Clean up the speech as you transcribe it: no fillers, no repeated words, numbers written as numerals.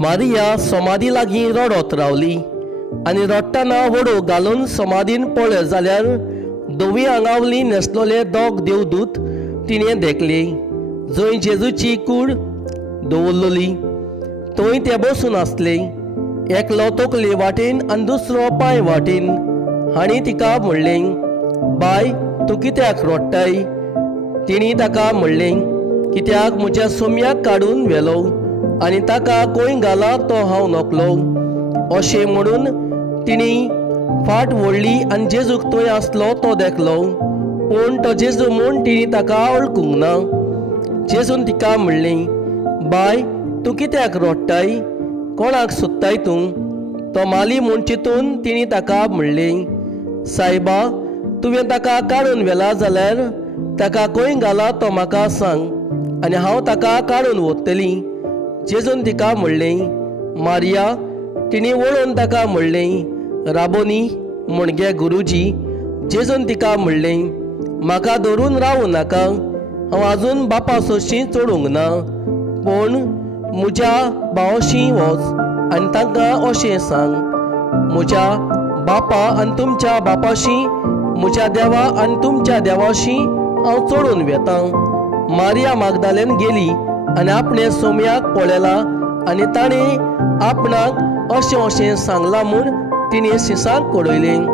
मारिया समाधी लागीं रडत रावली आनी रडटना वडो घालून समाधीन पळय जाल्यार दोवी आंगावली न्हेसलोले दोग देवदूत तिणें देखले, जंय जेजूची कूड दवरलोली. थंय ते बसून आसले, एकलो तकले वाटेन आनी दुसरो पांय वाटेन. हांणी तिका म्हणलें, बाय, तूं कित्याक रडटाय? तिणी ताका म्हणलें, कित्याक म्हज्या सोम्याक काडून व्हेलो आनी ताका खंय घाला तो हांव नकलो. अशें म्हणून तिणी फाट वळली आनी जेजूक थंय आसलो तो देखलो, पूण तो जेजू म्हूण तिणी ताका वळखूंक ना. जेजून तिका म्हणलें, बाय, तूं कित्याक रडटाय? कोणाक सोदताय तूं? तो माली म्हूण चिंतून तिणी ताका म्हणलें, सायबा, तुवें ताका काडून व्हेला जाल्यार ताका खंय घाला तो म्हाका सांग आनी हांव ताका काडून व्हरतली. जेजून तिका म्हणलें, मारिया. तिणी वळून ताका म्हणलें, राबोनी, म्हणगे गुरुजी. जेजून तिका म्हणलें, म्हाका धरून रावूं नाका, हांव आजून बापा सोशी चडूंक ना, पूण म्हज्या भावाशी वच आनी तांकां अशें सांग, म्हज्या बापा आनी तुमच्या बापाशी, म्हज्या देवा आनी तुमच्या देवाशी हांव चडून वेतां. मारिया मागदालेन गेली आनी आपणे सोम्याक पळयला आनी ताणें आपणाक अशें सांगलां म्हूण तिणें सिसाक कळयलें.